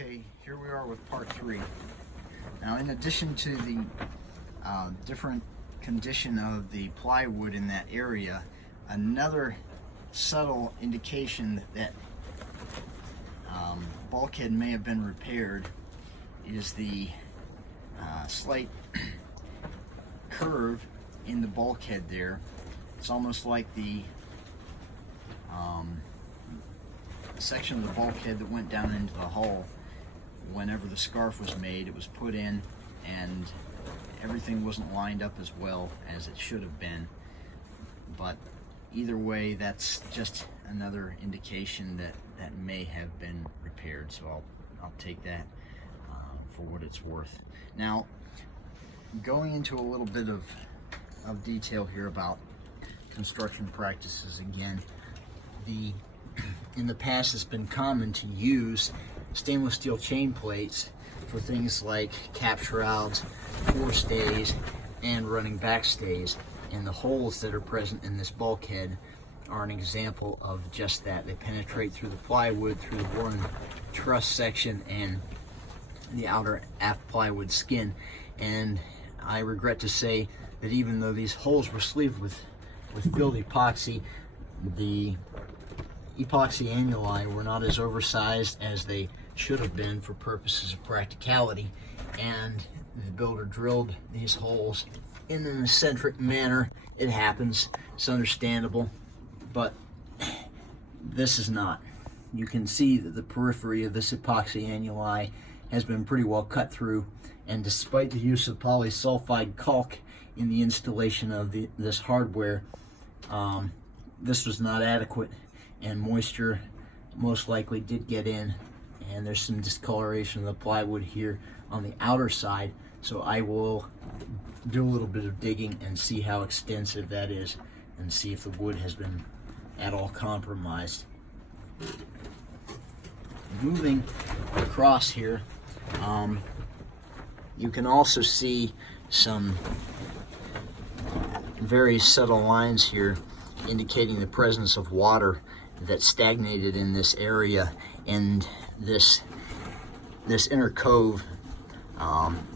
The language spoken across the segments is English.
Okay, here we are with part 3. Now, in addition to the different condition of the plywood in that area, another subtle indication that bulkhead may have been repaired is the slight curve in the bulkhead there. It's almost like the section of the bulkhead that went down into the hull. Whenever the scarf was made, it was put in and everything wasn't lined up as well as it should have been. But either way, that's just another indication that that may have been repaired, so I'll take that for what it's worth. Now, going into a little bit of detail here about construction practices again, in the past it's been common to use stainless steel chain plates for things like cap shrouds, forestays, and running backstays. And the holes that are present in this bulkhead are an example of just that. They penetrate through the plywood, through the one truss section and the outer aft plywood skin. And I regret to say that even though these holes were sleeved with filled epoxy, the epoxy annuli were not as oversized as they should have been for purposes of practicality, and the builder drilled these holes in an eccentric manner. It happens, it's understandable, but this is not. You can see that the periphery of this epoxy annuli has been pretty well cut through, and despite the use of polysulfide caulk in the installation of this hardware, this was not adequate, and moisture most likely did get in, and there's some discoloration of the plywood here on the outer side. So I will do a little bit of digging and see how extensive that is and see if the wood has been at all compromised. Moving across here, you can also see some very subtle lines here indicating the presence of water that stagnated in this area, and this inner cove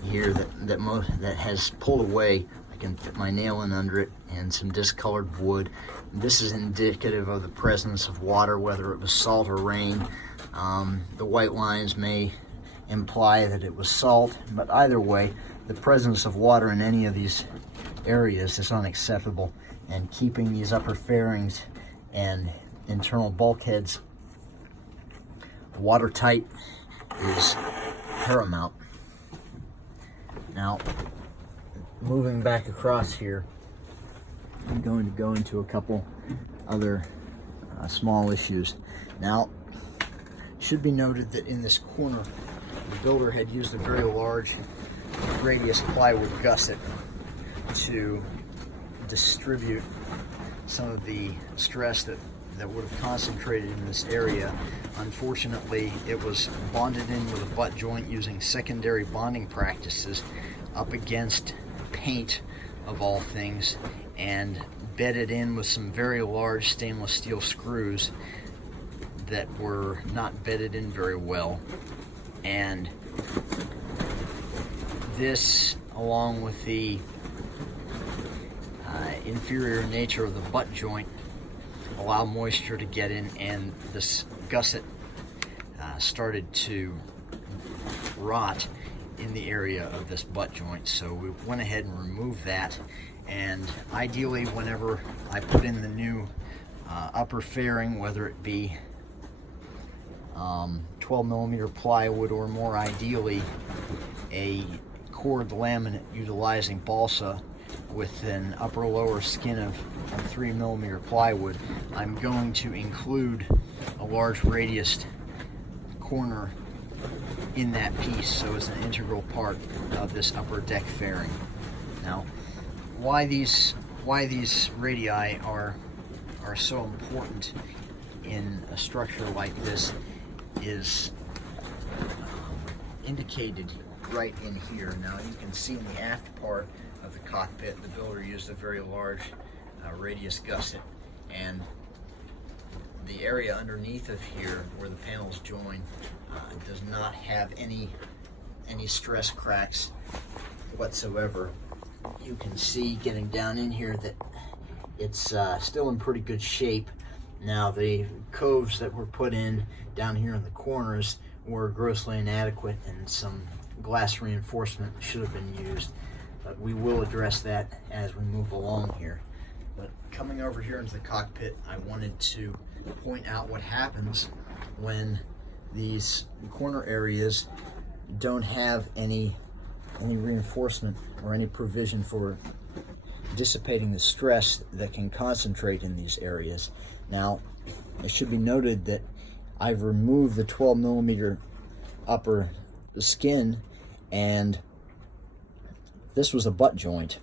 here that has pulled away. I can fit my nail in under it, and some discolored wood. This is indicative of the presence of water, whether it was salt or rain. The white lines may imply that it was salt, but either way, the presence of water in any of these areas is unacceptable, and keeping these upper fairings and internal bulkheads watertight is paramount. Now, moving back across here, I'm going to go into a couple other small issues. Now, it should be noted that in this corner, the builder had used a very large radius plywood gusset to distribute some of the stress that would have concentrated in this area. Unfortunately, it was bonded in with a butt joint using secondary bonding practices up against paint of all things, and bedded in with some very large stainless steel screws that were not bedded in very well. And this, along with the inferior nature of the butt joint, allow moisture to get in, and this gusset started to rot in the area of this butt joint. So we went ahead and removed that, and ideally whenever I put in the new upper fairing, whether it be 12mm plywood or more ideally a cord laminate utilizing balsa with an upper lower skin of 3mm plywood, I'm going to include a large radius corner in that piece, so it's an integral part of this upper deck fairing. Now, why these radii are so important in a structure like this is indicated right in here. Now, you can see in the aft part of the cockpit, the builder used a very large radius gusset, and the area underneath of here where the panels join does not have any stress cracks whatsoever. You can see getting down in here that it's still in pretty good shape. Now the coves that were put in down here in the corners were grossly inadequate, and some glass reinforcement should have been used, but we will address that as we move along here. But coming over here into the cockpit, I wanted to point out what happens when these corner areas don't have any reinforcement or any provision for dissipating the stress that can concentrate in these areas. Now, it should be noted that I've removed the 12 millimeter upper skin, and this was a butt joint.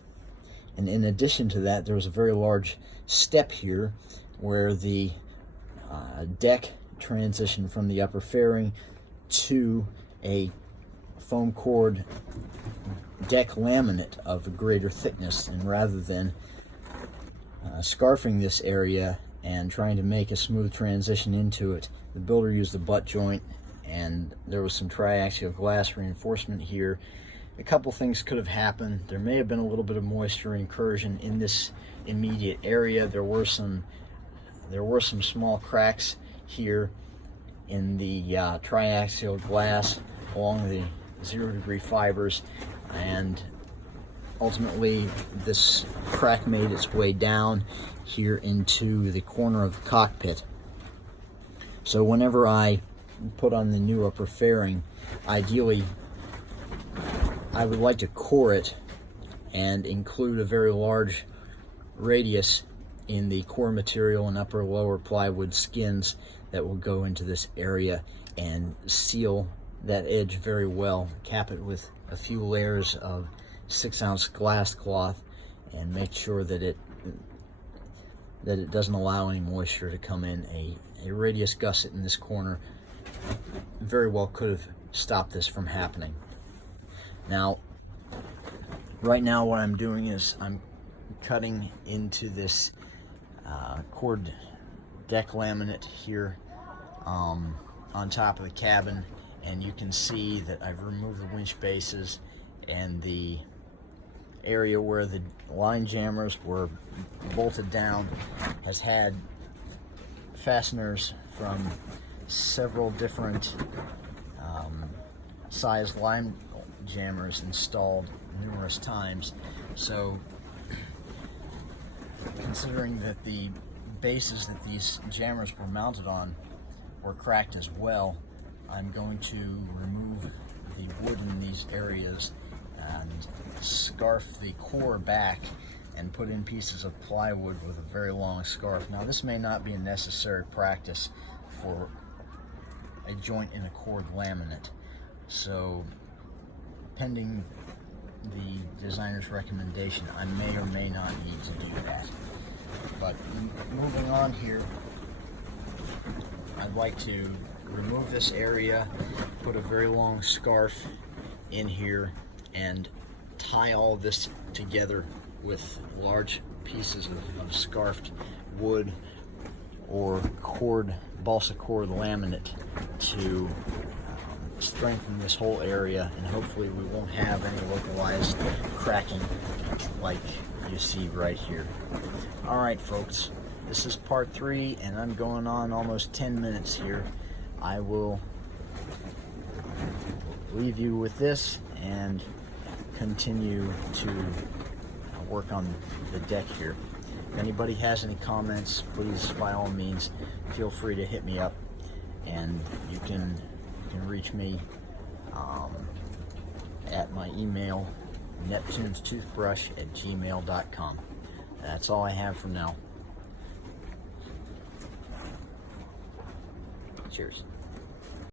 And in addition to that, there was a very large step here where the deck transitioned from the upper fairing to a foam core deck laminate of a greater thickness. And rather than scarfing this area and trying to make a smooth transition into it, the builder used the butt joint, and there was some triaxial glass reinforcement here. A couple things could have happened. There may have been a little bit of moisture incursion in this immediate area. There were some small cracks here in the triaxial glass along the 0-degree fibers, and ultimately this crack made its way down here into the corner of the cockpit. So whenever I put on the new upper fairing, ideally I would like to core it and include a very large radius in the core material and upper lower plywood skins that will go into this area and seal that edge very well. Cap it with a few layers of 6-ounce glass cloth and make sure that it doesn't allow any moisture to come in. A radius gusset in this corner very well could have stopped this from happening. Now, right now what I'm doing is I'm cutting into this cord deck laminate here on top of the cabin, and you can see that I've removed the winch bases, and the area where the line jammers were bolted down has had fasteners from several different sized line jammers installed numerous times. So considering that the bases that these jammers were mounted on were cracked as well, I'm going to remove the wood in these areas and scarf the core back and put in pieces of plywood with a very long scarf. Now, this may not be a necessary practice for a joint in a cord laminate, so pending the designer's recommendation, I may or may not need to do that. But moving on here, I'd like to remove this area, put a very long scarf in here, and tie all this together with large pieces of scarfed wood or balsa cord laminate to strengthen this whole area, and hopefully we won't have any localized cracking like you see right here. Alright folks, this is part 3, and I'm going on almost 10 minutes here. I will leave you with this and continue to work on the deck here. If anybody has any comments, please by all means feel free to hit me up, and you can reach me at my email, neptunestoothbrush@gmail.com. That's all I have for now. Cheers.